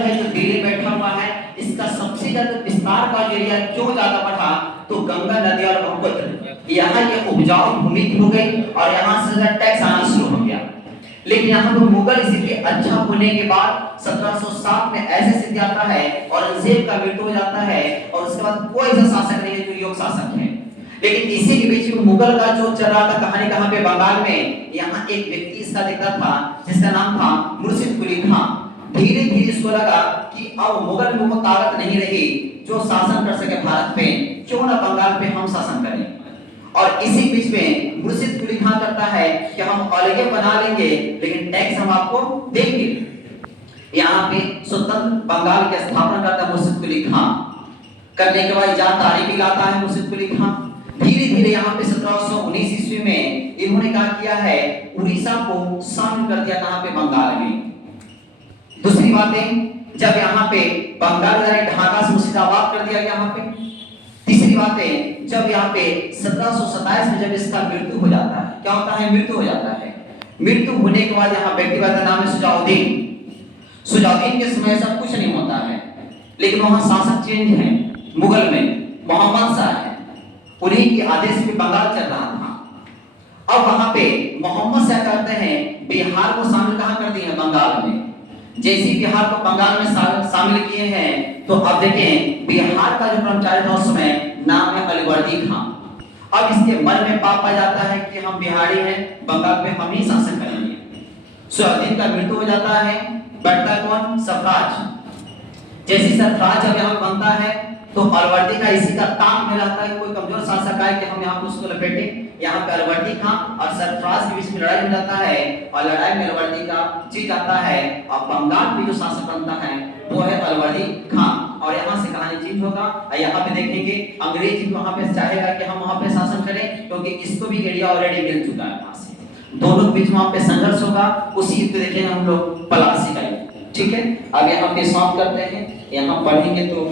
है जो दिल्ली बैठा हुआ है, इसका सबसे ज्यादा विस्तार का एरिया क्यों ज्यादा बढ़ा? तो गंगा नदी और ब्रह्मपुत्र, यहाँ ये उपजाऊ भूमि हो गई और यहाँ से टैक्स आना शुरू हो गया। लेकिन यहाँ पर मुगल स्थिति अच्छा होने के बाद 1707 में ऐसी स्थिति आता है औरंगजेब का मृत्यु हो जाता है और उसके बाद कोई ऐसा शासक नहीं है जो योग शासक है। लेकिन इसी के बीच में मुगल का जो चल रहा था कहानी कहाँ पे, बंगाल में। यहाँ एक व्यक्ति इसका दिखता था जिसका नाम था मुर्शिद कुली खां। धीरे धीरे इसको लगा कि अब मुगल में वो ताकत नहीं रही जो शासन कर सके भारत पे, क्यों ना बंगाल पे हम शासन करें। और इसी बीच में मुर्शिद कुली खां करता है कि हम अलगे बना लेंगे लेकिन टैक्स हम आपको देंगे। यहाँ पे स्वतंत्र बंगाल की स्थापना करता है मुर्शिद कुली खां। करने के बाद इजाजदारी भी लाता है मुर्शिद कुली खां। धीरे धीरे यहाँ पे 1719 ईस्वी में इन्होंने क्या किया है, उड़ीसा को शामिल कर दिया कहाँ पे, बंगाल में। दूसरी बातें, जब यहाँ पे बंगाल ढाका से मुर्शिदाबाद कर दिया गया यहाँ पे। तीसरी बातें, जब यहाँ पे 1727 में जब इसका मृत्यु हो जाता है, क्या होता है, मृत्यु हो जाता है। मृत्यु होने के बाद यहाँ व्यक्ति का नाम है सुजाउद्दीन। सुजाउद्दीन के समय सब कुछ नहीं होता है, लेकिन वहां शासक चेंज है। मुगल में मोहम्मद शाह है, उन्हीं के आदेश पे बंगाल चल रहा था। अब वहां पे मोहम्मद शाह करते हैं बिहार को शामिल कहां कर दिए हैं, बंगाल में। जैसे बिहार को बंगाल में शामिल किए हैं तो अब देखें बिहार का जो कर्मचारी था उस समय नाम है अलवर्दी खां। अब इसके मन में पाप आ जाता है कि हम बिहारी हैं, बंगाल पे हम ही शासन करेंगे। सुजाउद्दीन का मृत्यु हो जाता है, बैठता कौन, सरफराज। जैसे सरफराज जब यहाँ बनता है तो अलवर्दी का इसी का ताक में रहता है, कोई कमजोर शासक आए कि हम यहाँ पे उसको लपेटें। यहाँ पे अलवर्दी खां और सरफराज के बीच में लड़ाई हो जाता है और लड़ाई में अलवर्दी का जीत जाता है और बंगाल में जो शासक बनता है वो है अलवर्दी खां। और यहाँ से कहानी चेंज होगा और यहाँ पे देखेंगे अंग्रेज भी वहाँ पे चाहेगा कि हम वहाँ पे शासन करें, क्योंकि इसको भी एरिया ऑलरेडी मिल चुका है वहाँ से। दोनों के बीच वहाँ पे संघर्ष होगा, उसी युद्ध देखेंगे हम लोग प्लासी का। ठीक है, अब यहाँ पे समाप्त करते हैं। यहाँ पढ़ेंगे तो